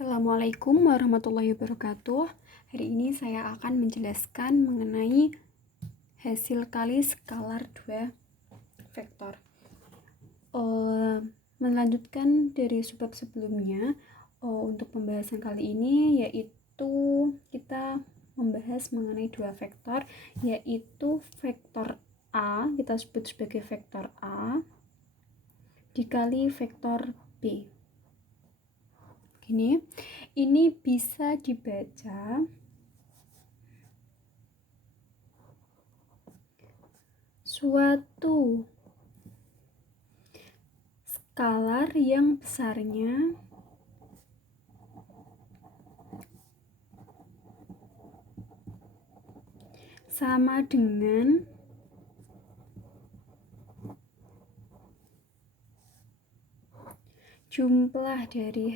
Assalamualaikum warahmatullahi wabarakatuh. Hari ini saya akan menjelaskan mengenai hasil kali skalar 2 vektor. Melanjutkan dari subbab sebelumnya, untuk pembahasan kali ini yaitu kita membahas mengenai 2 vektor, yaitu vektor A, kita sebut sebagai vektor A, dikali vektor B. Ini bisa dibaca suatu skalar yang besarnya sama dengan jumlah dari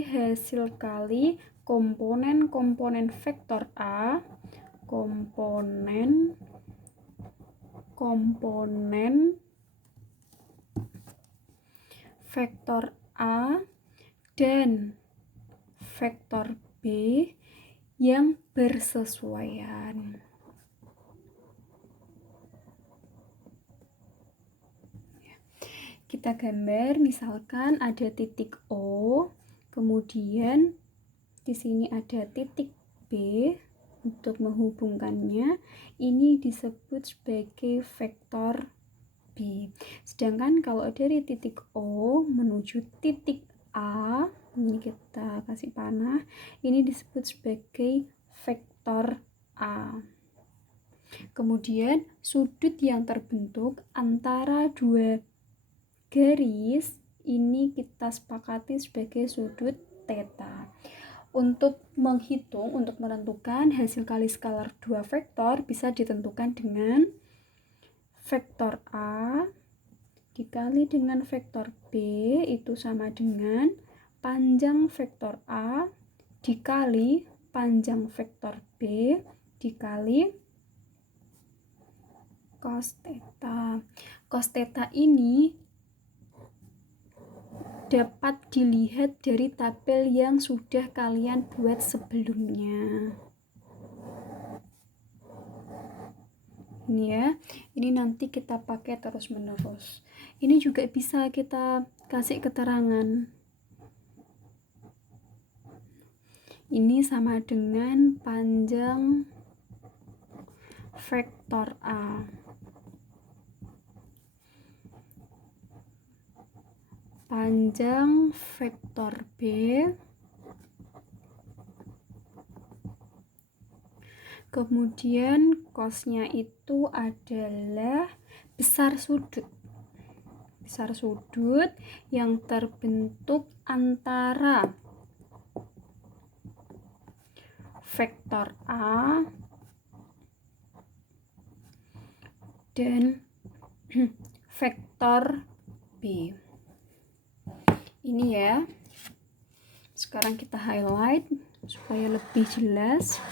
hasil kali komponen vektor A, komponen vektor A dan vektor B yang bersesuaian. Kita gambar, misalkan ada titik O, kemudian di sini ada titik B. Untuk menghubungkannya, ini disebut sebagai vektor B. Sedangkan kalau dari titik O menuju titik A, ini kita kasih panah, ini disebut sebagai vektor A. Kemudian sudut yang terbentuk antara dua garis ini kita sepakati sebagai sudut theta. Untuk menentukan hasil kali skalar 2 vektor bisa ditentukan dengan vektor A dikali dengan vektor B itu sama dengan panjang vektor A dikali panjang vektor B dikali cos theta. Cos theta ini dapat dilihat dari tabel yang sudah kalian buat sebelumnya. Ini ya, ini nanti kita pakai terus-menerus. Ini juga bisa kita kasih keterangan. Ini sama dengan panjang vektor A. Panjang vektor B kemudian cosnya itu adalah besar sudut yang terbentuk antara vektor A dan vektor B. Ini ya. Sekarang kita highlight supaya lebih jelas.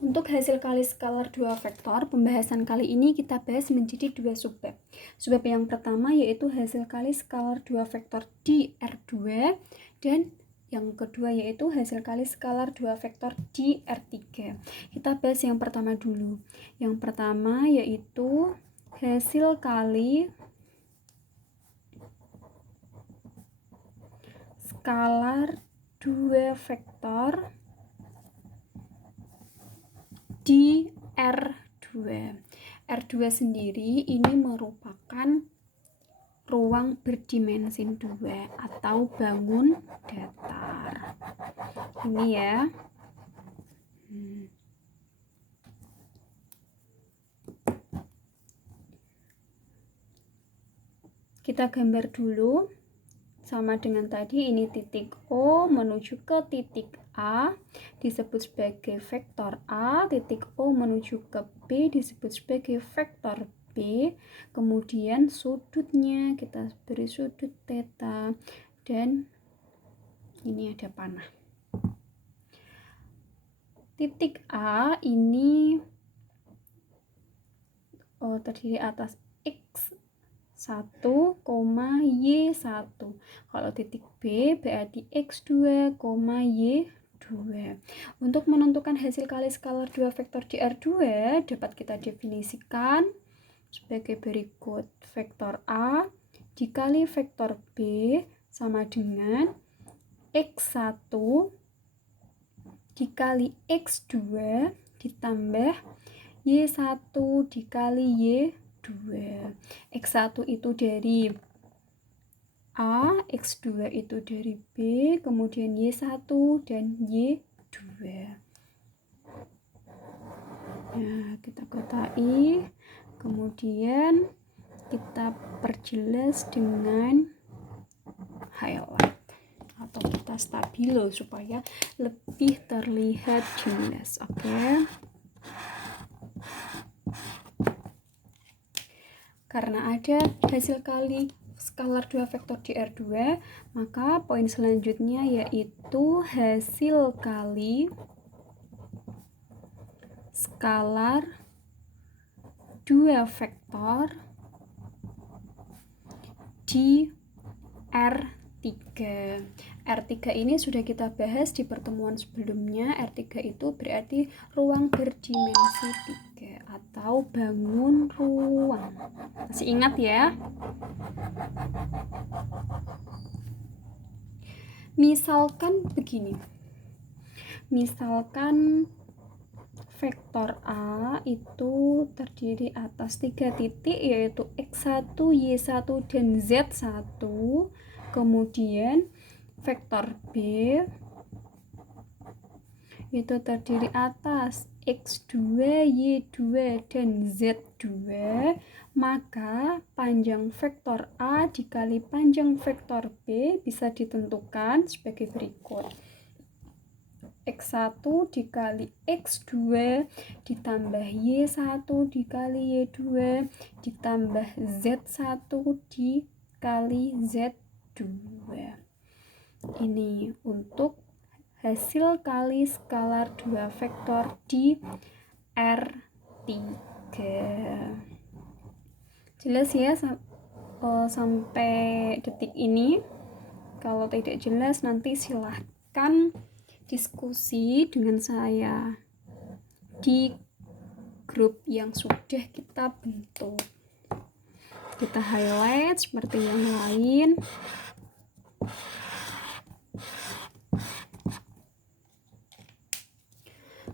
Untuk hasil kali skalar 2 vektor, pembahasan kali ini kita bahas menjadi 2 subbab. Subbab yang pertama yaitu hasil kali skalar 2 vektor di R2 dan yang kedua yaitu hasil kali skalar 2 vektor di R3. Kita bahas yang pertama dulu. Yang pertama yaitu hasil kali skalar 2 vektor di R2. R2 sendiri ini merupakan ruang berdimensi 2 atau bangun datar. Ini ya. Kita gambar dulu. Sama dengan tadi, ini titik O menuju ke titik A disebut sebagai vektor A, titik O menuju ke B disebut sebagai vektor B. Kemudian sudutnya kita beri sudut theta dan Ini ada panah. Titik A ini terdiri atas X1, Y1. Kalau titik B berarti X2, Y2. Untuk menentukan hasil kali skalar 2 vektor DR2 dapat kita definisikan sebagai berikut. Vektor A dikali vektor B sama dengan X1 dikali X2 ditambah Y1 dikali Y2. X1 itu dari A, X2 itu dari B, kemudian Y1 dan Y2. Nah, kita kotai, kemudian kita perjelas dengan highlight atau kita stabilo supaya lebih terlihat jelas. Oke. Karena ada hasil kali skalar 2 vektor DR2, maka poin selanjutnya yaitu hasil kali skalar 2 vektor di R3. R3 ini sudah kita bahas di pertemuan sebelumnya. R3 itu berarti ruang berdimensi 3 atau bangun ruang. Masih ingat ya? Misalkan begini. Misalkan vektor A itu terdiri atas 3 titik yaitu X1, Y1, dan Z1. Kemudian vektor B itu terdiri atas X2, Y2, dan Z2. Maka panjang vektor A dikali panjang vektor B bisa ditentukan sebagai berikut. X1 dikali X2 ditambah Y1 dikali Y2 ditambah Z1 dikali Z2. Ini untuk hasil kali skalar 2 vektor di R3. Jelas ya sampai detik ini? Kalau tidak jelas nanti silahkan diskusi dengan saya di grup yang sudah kita bentuk. Kita highlight seperti yang lain.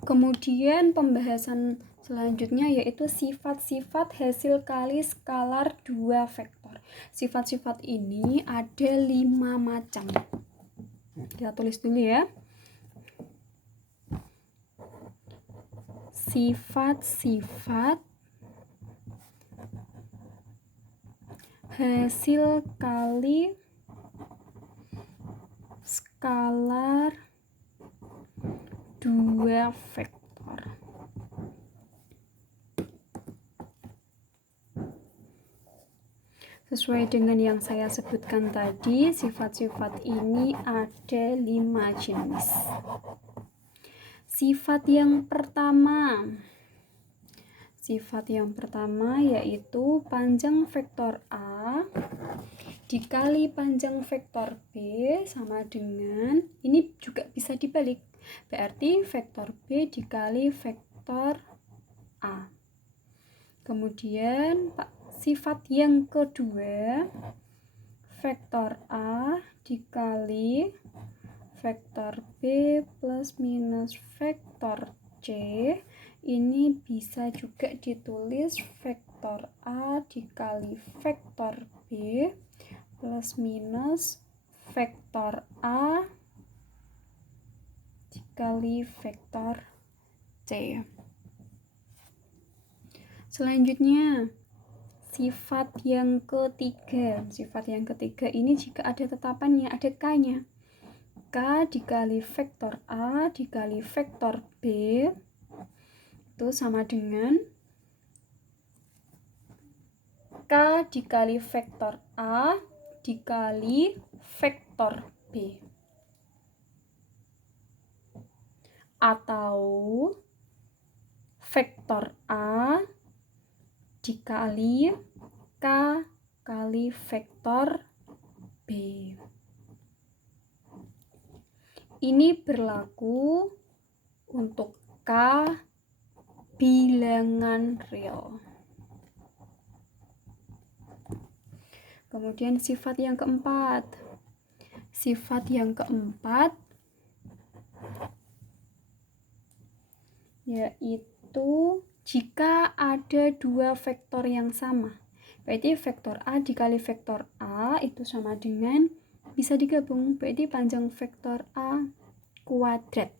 Kemudian pembahasan selanjutnya yaitu sifat-sifat hasil kali skalar 2 vektor. Sifat-sifat ini ada 5 macam. Kita tulis dulu ya. Sifat-sifat hasil kali skalar 2 vektor. Sesuai dengan yang saya sebutkan tadi, sifat-sifat ini ada 5 jenis. Sifat yang pertama yaitu panjang vektor A dikali panjang vektor B sama dengan, ini juga bisa dibalik, berarti vektor B dikali vektor A. Kemudian sifat yang kedua, vektor A dikali vektor B plus minus vektor C. Ini bisa juga ditulis vektor A dikali vektor B plus minus vektor A dikali vektor C. Selanjutnya, sifat yang ketiga. Sifat yang ketiga ini jika ada tetapannya, ada K-nya. K dikali vektor A dikali vektor B itu sama dengan K dikali vektor A dikali vektor B. atau vektor A dikali K kali vektor B. Ini berlaku untuk K bilangan real. Kemudian sifat yang keempat. Sifat yang keempat yaitu jika ada dua vektor yang sama. Berarti vektor A dikali vektor A itu sama dengan, bisa digabung, berarti panjang vektor A kuadrat.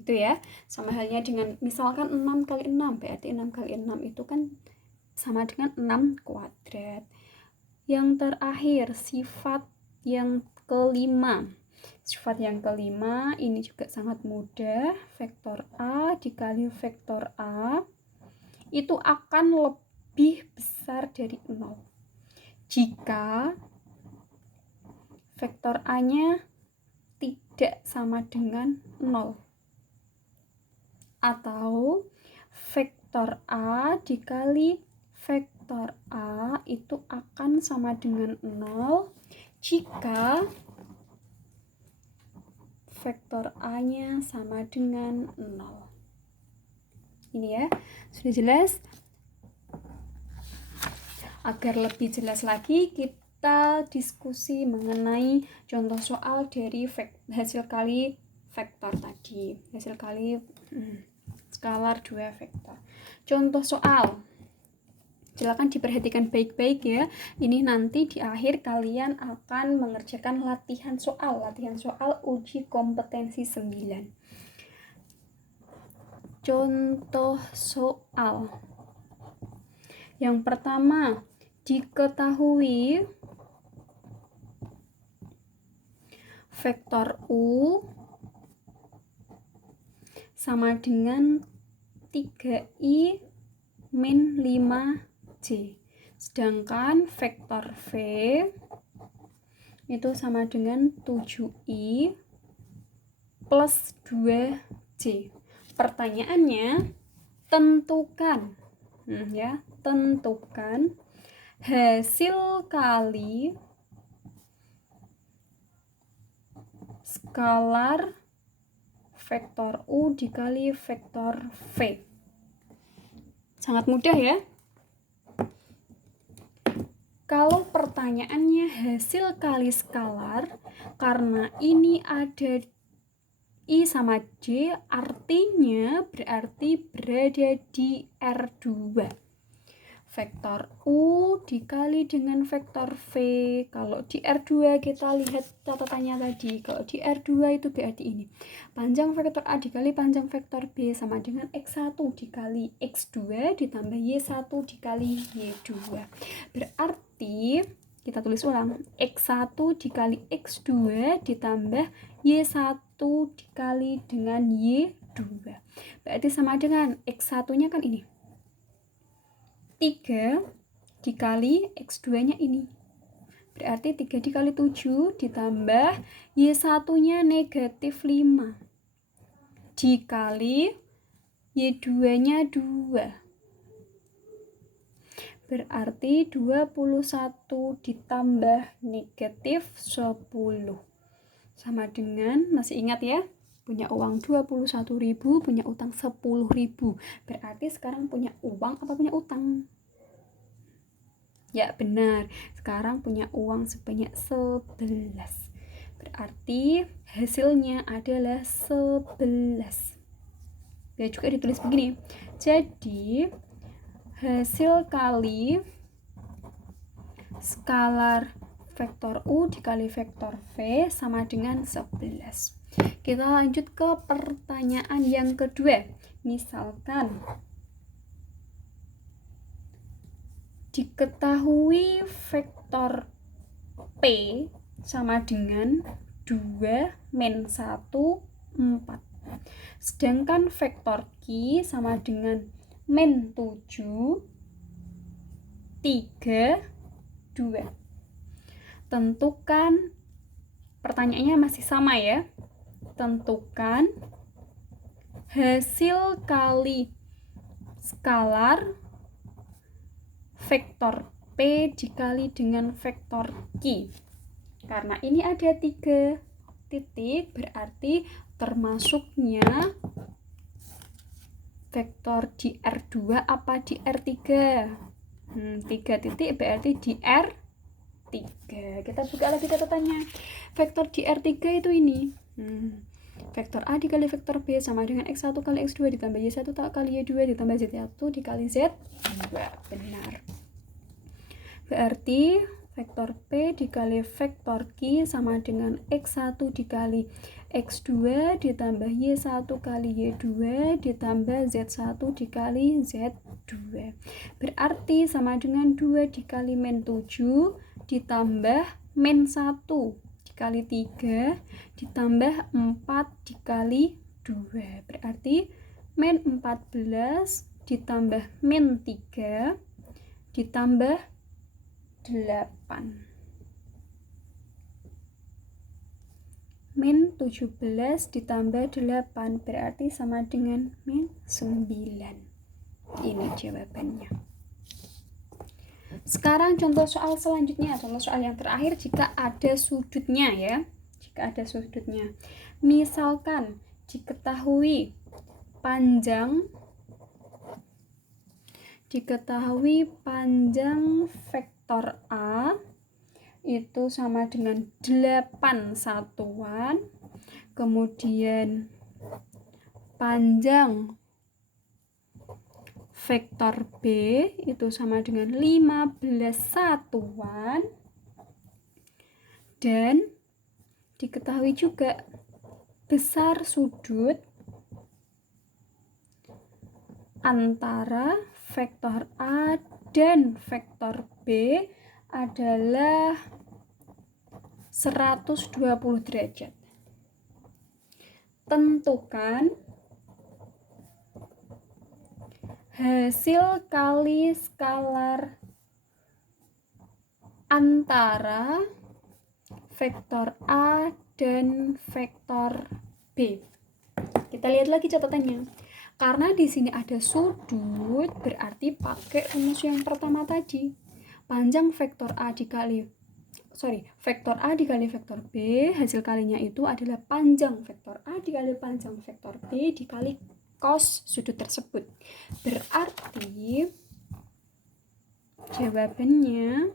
Itu ya, sama halnya dengan misalkan 6 kali 6, berarti 6 kali 6 itu kan sama dengan 6 kuadrat. Yang terakhir, sifat yang kelima. Sifat yang kelima ini juga sangat mudah. Vektor A dikali vektor A itu akan lebih besar dari 0 jika vektor A-nya tidak sama dengan 0. Atau vektor A dikali vektor A itu akan sama dengan 0 jika vektor A-nya sama dengan 0. Ini ya, sudah jelas? Agar lebih jelas lagi, kita diskusi mengenai contoh soal dari hasil kali vektor tadi. Hasil kali skalar 2 vektor. Contoh soal. Silakan diperhatikan baik-baik ya. Ini nanti di akhir kalian akan mengerjakan latihan soal uji kompetensi 9. Contoh soal. Yang pertama, diketahui vektor U sama dengan 3i min 5j. Sedangkan vektor V itu sama dengan 7i plus 2j. Pertanyaannya, tentukan tentukan hasil kali skalar vektor U dikali vektor V. Sangat mudah ya. Kalau pertanyaannya hasil kali skalar, karena ini ada I sama J, artinya berarti berada di R2. Vektor U dikali dengan vektor V. Kalau di R2 kita lihat catatannya tadi. Kalau di R2 itu berarti ini. Panjang vektor A dikali panjang vektor B sama dengan X1 dikali X2 ditambah Y1 dikali Y2. Berarti kita tulis ulang. X1 dikali X2 ditambah Y1 dikali dengan Y2. Berarti sama dengan X1-nya kan ini. 3 dikali X2-nya ini. Berarti 3 dikali 7 ditambah Y1-nya negatif 5. Dikali Y2-nya 2. Berarti 21 ditambah negatif 10. Sama dengan, masih ingat ya? Punya uang 21.000, punya utang 10.000. Berarti sekarang punya uang apa punya utang? Ya benar, sekarang punya uang sebanyak 11. Berarti hasilnya adalah 11. Ya juga ditulis begini. Jadi hasil kali skalar vektor U dikali vektor V sama dengan 11. Kita lanjut ke pertanyaan yang kedua. Misalkan diketahui vektor P sama dengan 2 min 1, 4. Sedangkan vektor Q sama dengan min 7, 3, 2. Tentukan, pertanyaannya masih sama ya. Tentukan hasil kali skalar vektor P dikali dengan vektor Q. Karena ini ada 3 titik, berarti termasuknya vektor di R2 apa di R3? 3 titik berarti di R3. Kita buka lagi catatannya. Vektor di R3 itu ini. Vektor A dikali vektor B sama dengan X1 kali X2 ditambah Y1 kali Y2 ditambah Z1 dikali Z2. Benar. Berarti vektor P dikali vektor Q sama dengan X1 dikali X2 ditambah Y1 kali Y2 ditambah Z1 dikali Z2. Berarti sama dengan 2 dikali min 7 ditambah min 1 dikali 3 ditambah 4 dikali 2. Berarti min 14 ditambah min 3 ditambah 8. Min 17 ditambah 8 berarti sama dengan min 9. Ini jawabannya. Sekarang contoh soal selanjutnya, contoh soal yang terakhir jika ada sudutnya ya. Jika ada sudutnya. Misalkan diketahui panjang vektor A itu sama dengan 8 satuan, kemudian panjang vektor B itu sama dengan 15 satuan, dan diketahui juga besar sudut antara vektor A dan vektor B adalah 120 derajat. Tentukan hasil kali skalar antara vektor A dan vektor B. Kita lihat lagi catatannya. Karena di sini ada sudut, berarti pakai rumus yang pertama tadi. Panjang vektor A dikali vektor B, hasil kalinya itu adalah panjang vektor A dikali panjang vektor B dikali cos sudut tersebut. Berarti jawabannya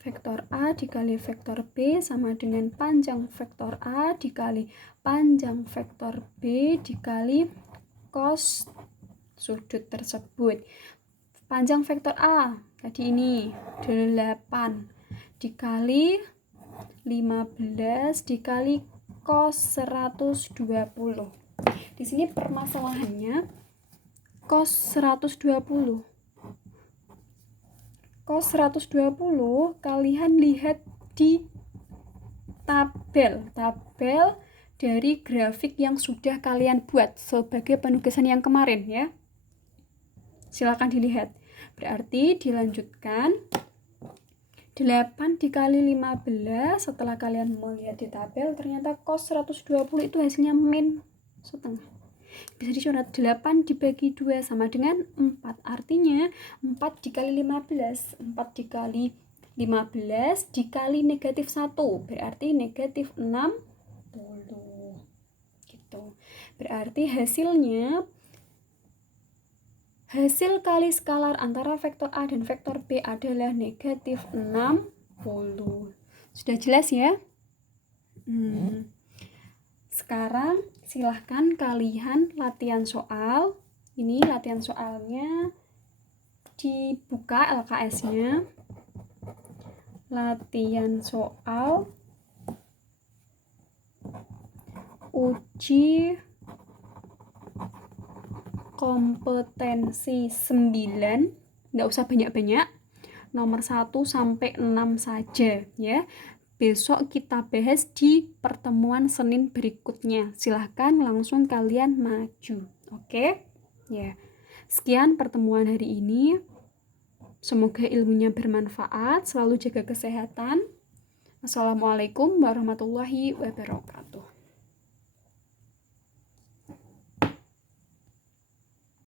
vektor A dikali vektor B sama dengan panjang vektor A dikali panjang vektor B dikali cos sudut tersebut. Panjang vektor A tadi ini 8 dikali 15 dikali cos 120. Di sini permasalahannya cos 120. Cos 120 kalian lihat di tabel dari grafik yang sudah kalian buat sebagai penugasan yang kemarin ya. Silakan dilihat. Berarti dilanjutkan 8 dikali 15, setelah kalian melihat di tabel ternyata cos 120 itu hasilnya min setengah. Bisa dicoret 8 dibagi 2 sama dengan 4. Artinya 4 dikali 15, 4 dikali 15 dikali negatif 1 berarti negatif 60 gitu. Berarti hasil kali skalar antara vektor A dan vektor B adalah negatif 60. Sudah jelas ya? Sekarang silahkan kalian latihan soal. Ini latihan soalnya dibuka LKS-nya. Latihan soal uji kompetensi 9, nggak usah banyak-banyak, nomor 1 sampai 6 saja ya. Besok kita bahas di pertemuan Senin berikutnya. Silahkan langsung kalian maju. Oke? Ya. Sekian pertemuan hari ini. Semoga ilmunya bermanfaat. Selalu jaga kesehatan. Assalamualaikum warahmatullahi wabarakatuh.